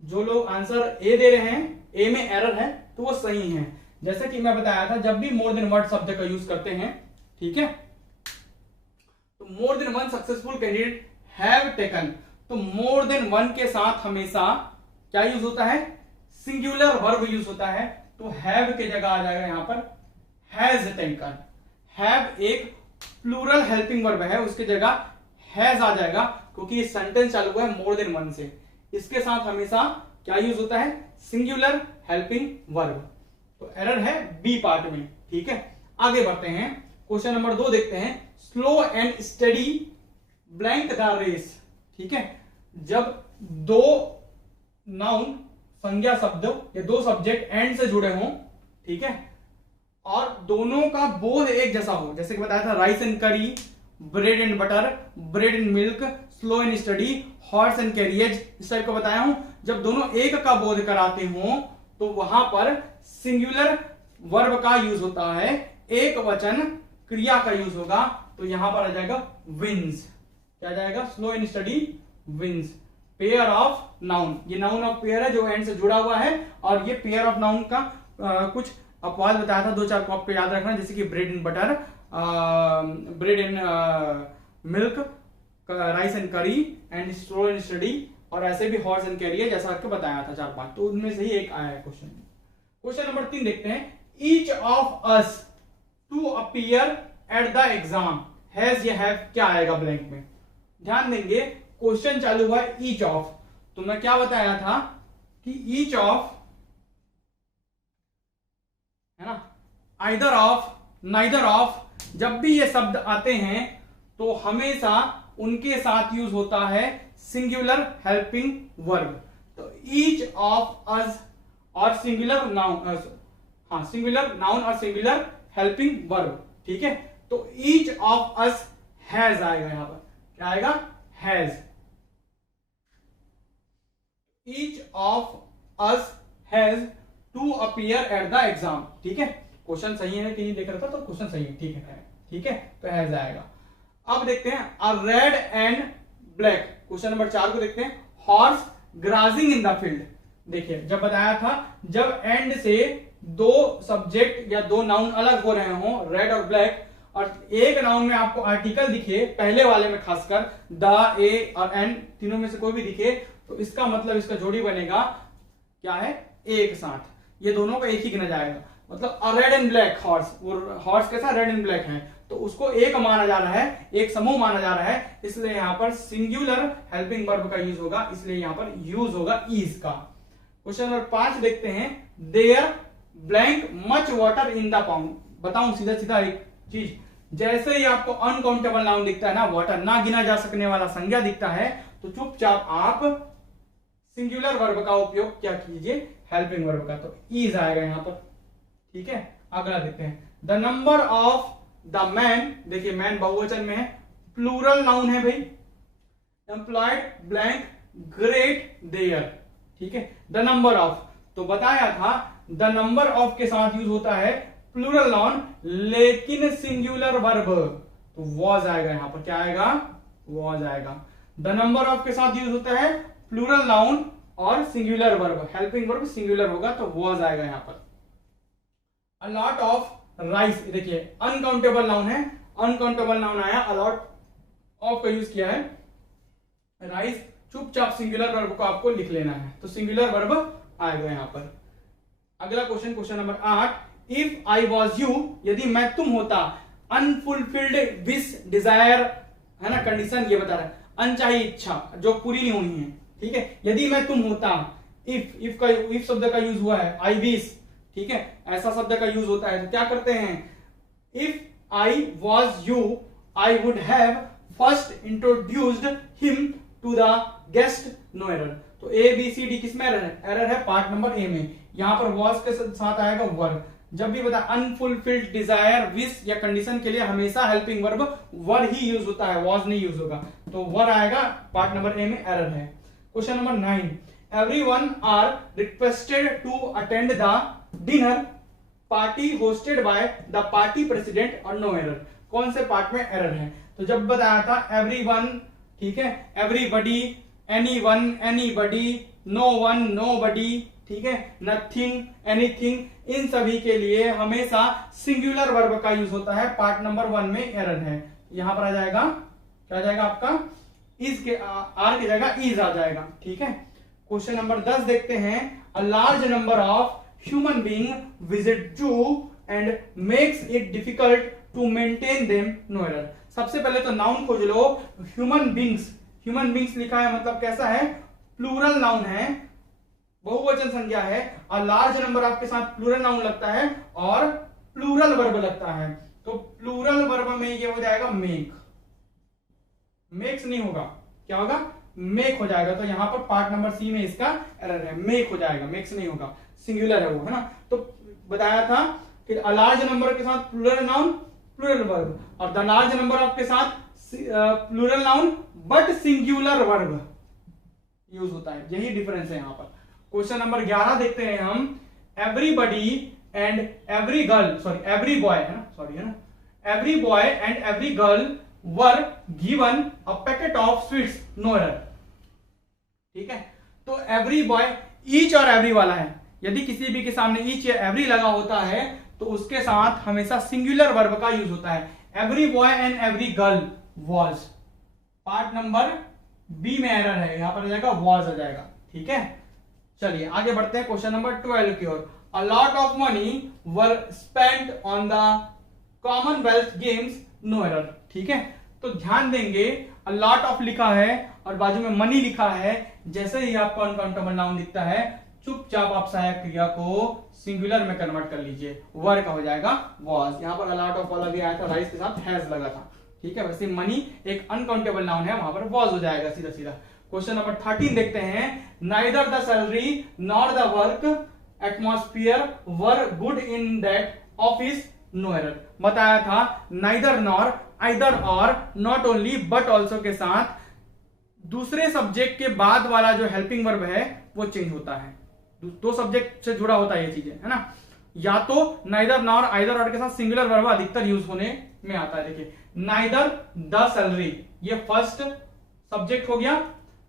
जो लोग आंसर ए दे रहे हैं, ए में एरर है तो वो सही है। जैसे कि मैं बताया था जब भी मोर देन वन शब्द का यूज करते हैं, ठीक है, तो मोर than one successful candidate have taken, तो मोर देन वन के साथ हमेशा क्या यूज होता है, सिंगुलर वर्ब यूज होता है। तो हैव के जगह आ जाएगा यहां पर हैज टेकन। हैव एक प्लूरल हेल्पिंग वर्ब है, उसके जगह हैज आ जाएगा क्योंकि ये सेंटेंस चालू हुआ है मोर देन वन से। इसके साथ हमेशा क्या यूज होता है, सिंगुलर हेल्पिंग वर्ब। तो एरर है बी पार्ट में, ठीक है। आगे बढ़ते हैं, क्वेश्चन नंबर 2 देखते हैं। Slow and steady blank the race, ठीक है। जब दो नाउन संज्ञा शब्द या दो सब्जेक्ट एंड से जुड़े हों, ठीक है, और दोनों का बोध एक जैसा हो, जैसे कि बताया था राइस एंड करी, bread and butter, bread and milk, slow and study, horse and carriage, इस टाइप का बताया हूं। जब दोनों एक का बोध कराते हों तो वहां पर सिंगुलर वर्ब का यूज होता है, एक वचन क्रिया का यूज होगा। तो यहां पर आ जाएगा विंस, क्या आ जाएगा, slow and steady wins. Pair of noun, ये नाउन ऑफ पेयर है जो एंड से जुड़ा हुआ है, और ये पेयर ऑफ नाउन का कुछ अपवाद बताया था, 2-4 को आपको याद रखना, जैसे कि bread and butter, bread and milk, rice and करी एंड स्लो एंड स्टडी, और ऐसे भी हॉर्स एंड कैरियर, जैसा आपको बताया था 4-5, तो उनमें से ही एक आया है क्वेश्चन। क्वेश्चन नंबर 3 देखते हैं। Each of us to appear at the exam has या हैव, क्या आएगा ब्लैंक में, ध्यान देंगे। क्वेश्चन चालू हुआ है ईच ऑफ, तो मैं क्या बताया था कि ईच ऑफ है ना, आइदर ऑफ, नाइदर ऑफ, जब भी ये शब्द आते हैं तो हमेशा उनके साथ यूज होता है सिंगुलर हेल्पिंग वर्ब। तो ईच ऑफ अस और सिंगुलर नाउन, हाँ सिंगुलर नाउन और सिंगुलर हेल्पिंग वर्ब, ठीक है। तो ईच ऑफ अस हैज आएगा, यहां पर क्या आएगा, has. Each of us has to appear at the exam, ठीक है। क्वेश्चन सही है कि नहीं देख रहा था, तो क्वेश्चन सही है, ठीक है, ठीक है, तो हैज आएगा। अब देखते हैं a red and black, question number 4 को देखते हैं। Horse grazing in the field, देखिए जब बताया था जब एंड से दो सब्जेक्ट या दो नाउन अलग हो रहे हो, रेड और ब्लैक, और एक नाउन में आपको आर्टिकल दिखे, पहले वाले में खासकर द, ए और एन, तीनों में से कोई भी दिखे, तो इसका मतलब इसका जोड़ी बनेगा क्या है, एक साथ, ये दोनों को एक ही गिना जाएगा। मतलब अ रेड एंड ब्लैक हॉर्स, वो हॉर्स के साथ रेड एंड ब्लैक है, तो उसको एक माना जा रहा है, एक समूह माना जा रहा है, इसलिए यहां पर सिंगुलर हेल्पिंग वर्ब का यूज होगा, इसलिए यहां पर यूज होगा इज का। क्वेश्चन नंबर 5 देखते हैं। There blank much water in the pond, बताऊं सीधा सीधा एक चीज, जैसे ही आपको अनकाउंटेबल नाउन दिखता है ना, वाटर ना गिना जा सकने वाला संज्ञा दिखता है, तो चुपचाप आप सिंगुलर वर्ब का उपयोग क्या कीजिए, हेल्पिंग वर्ब का, तो इज आएगा यहां पर, ठीक है। अगला देखते हैं। The number of the man, देखिए मैन बहुवचन में है, प्लूरल नाउन है भाई, एम्प्लॉयड ब्लैंक ग्रेट देयर, ठीक है। द नंबर ऑफ, तो बताया था द नंबर ऑफ के साथ यूज होता है प्लूरल नाउन, लेकिन सिंगुलर वर्ब, तो वॉज आएगा यहां पर, क्या आएगा, वॉज आएगा। द नंबर ऑफ के साथ यूज होता है प्लूरल नाउन और singular verb, helping verb singular होगा, तो वॉज आएगा यहां पर। अ लॉट ऑफ राइस, देखिए अनकाउंटेबल नाउन है, अनकाउंटेबल नाउन आया, अलॉट ऑफ का यूज किया है, राइस, चुपचाप सिंगुलर वर्ब को आपको लिख लेना है, तो सिंगुलर वर्ब आएगा यहां पर। अगला question, question number 8। If I was you, यदि मैं तुम होता, अनफुलफिल्ड विश डिजायर, है ना, कंडीशन ये बता रहा है, अनचाही इच्छा जो पूरी नहीं होनी है, ठीक है। यदि मैं तुम होता, इफ शब्द का यूज हुआ है, आई विश, ठीक है, ऐसा शब्द का यूज होता है, तो क्या करते हैं, if I was you I would have first introduced him to the guest, no error. तो ए बी सी डी किसमें एरर है, एरर है पार्ट नंबर ए में, यहां पर वॉज के साथ आएगा वर्ब। जब भी बता अनफुलफिल्ड डिजायर विश या कंडीशन के लिए हमेशा हेल्पिंग वर्ब वर ही यूज होता है, वॉज नहीं यूज होगा, तो वर आएगा, पार्ट नंबर ए में एरर है। Question number 9। Everyone are requested to attend the dinner party hosted by the party president और नो एरर। कौन से पार्ट में एरर है? तो जब बताया था एवरीवन, ठीक है, everybody, anyone, anybody, no one, nobody, ठीक है, नथिंग, एनीथिंग, इन सभी के लिए हमेशा सिंगुलर वर्ब का यूज होता है। पार्ट नंबर 1 में एरर है, यहां पर आ जाएगा, क्या आ जाएगा आपका, इज के आर की जगह इज आ जाएगा, ठीक है। क्वेश्चन नंबर 10 देखते हैं। A large number of human being visit zoo and makes it difficult to maintain them, no error. सबसे पहले तो नाउन खोज लो, ह्यूमन बीइंग्स, ह्यूमन बीइंग्स लिखा है मतलब कैसा है, प्लूरल नाउन है, बहुवचन संज्ञा है। और लार्ज नंबर आपके साथ प्लूरल नाउन लगता है और प्लूरल वर्ब लगता है, तो प्लूरल वर्ब में ये हो जाएगा मेक, मेक्स नहीं होगा, क्या होगा, मेक हो जाएगा। तो यहां पर पार्ट नंबर सी में इसका एरर है, मेक हो जाएगा, मेक्स नहीं होगा, सिंगुलर है वो, है ना। तो बताया था कि अ लार्ज नंबर के साथ प्लूरल नाउन प्लूरल वर्ब, और द लार्ज नंबर आपके साथ plural noun but singular verb use होता है, यही डिफरेंस है यहां पर। क्वेश्चन नंबर 11 देखते हैं हम। Everybody and every girl, sorry every boy है ना, सॉरी है ना, every boy and every girl were given a packet of sweets, no error, ठीक है। तो एवरी बॉय, ईच और एवरी वाला है, यदि किसी भी के सामने ईच या एवरी लगा होता है तो उसके साथ हमेशा सिंगुलर वर्ब का यूज होता है। Every boy and every girl was, part number B में एरर है, यहां पर आ जाएगा वॉज आ जाएगा, ठीक है। चलिए आगे बढ़ते हैं क्वेश्चन नंबर 12 की ओर। A lot of money were spent on the Commonwealth games, no error, ठीक है। तो ध्यान देंगे, अ लॉट ऑफ लिखा है और बाजू में मनी लिखा है, जैसे ही आपको अनकाउंटेबल नाउन दिखता है चुपचाप आप सहायक क्रिया को सिंगुलर में कन्वर्ट कर लीजिए, वर का हो जाएगा वॉज। यहां पर अ लॉट ऑफ वाला भी आया था, राइस के साथ हैज लगा था, ठीक है। वैसे मनी एक अनकाउंटेबल नाउन है, वहां पर वॉज हो जाएगा सीधा सीधा। क्वेश्चन नंबर 13 देखते हैं। Neither the salary nor the work atmosphere were good in that office, no error. बताया था नाइदर नॉर, आइदर और, नॉट ओनली बट ऑल्सो के साथ दूसरे सब्जेक्ट के बाद वाला जो हेल्पिंग वर्ब है वो चेंज होता है, दो सब्जेक्ट से जुड़ा होता है ये चीजें, है ना। या तो नाइदर नॉर आइदर और के साथ सिंगुलर वर्ब अधिकतर यूज होने में आता है। देखिए नाइदर द सैलरी, ये फर्स्ट सब्जेक्ट हो गया,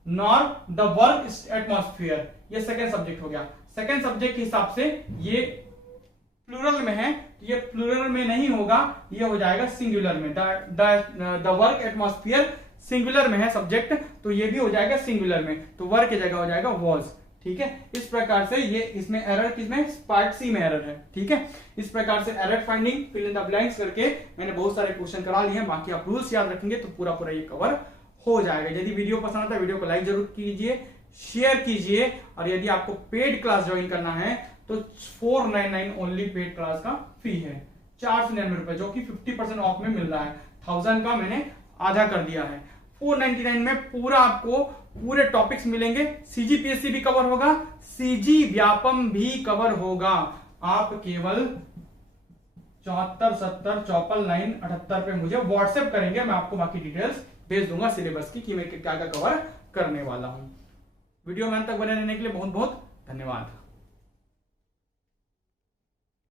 नॉर द वर्क एटमॉस्फियर, ये सेकंड सब्जेक्ट हो गया। सेकंड सब्जेक्ट के हिसाब से ये प्लूरल में है, ये प्लूरल में नहीं होगा, ये हो जाएगा सिंगुलर में। द वर्क एटमॉस्फियर सिंगुलर में है सब्जेक्ट, तो ये भी हो जाएगा सिंगुलर में, तो वर्क की जगह हो जाएगा वॉज, ठीक है। इस प्रकार से ये इसमें एरर किसमें, पार्ट सी में एरर है, ठीक है। इस प्रकार से error finding, fill in the blanks करके मैंने बहुत सारे क्वेश्चन करा लिए हैं, बाकी आप रूल्स याद रखेंगे तो पूरा पूरा ये कवर हो जाएगा। यदि वीडियो पसंद आता है वीडियो को लाइक जरूर कीजिए, शेयर कीजिए, और यदि आपको पेड क्लास ज्वाइन करना है तो 499 ओनली पेड क्लास का फी है, 499 रुपए, जो कि 50% ऑफ में मिल रहा है। 1000 का मैंने आधा कर दिया है। 499 में पूरा आपको पूरे टॉपिक्स मिलेंगे, सीजीपीएससी भी कवर होगा, सीजी व्यापम भी कवर होगा। आप केवल 74 70 54 9 78 पे मुझे व्हाट्सएप करेंगे, मैं आपको बाकी डिटेल्स भेज दूंगा सिलेबस की कि मैं क्या क्या कवर करने वाला हूं। वीडियो में अंत तक बने रहने के लिए बहुत बहुत धन्यवाद।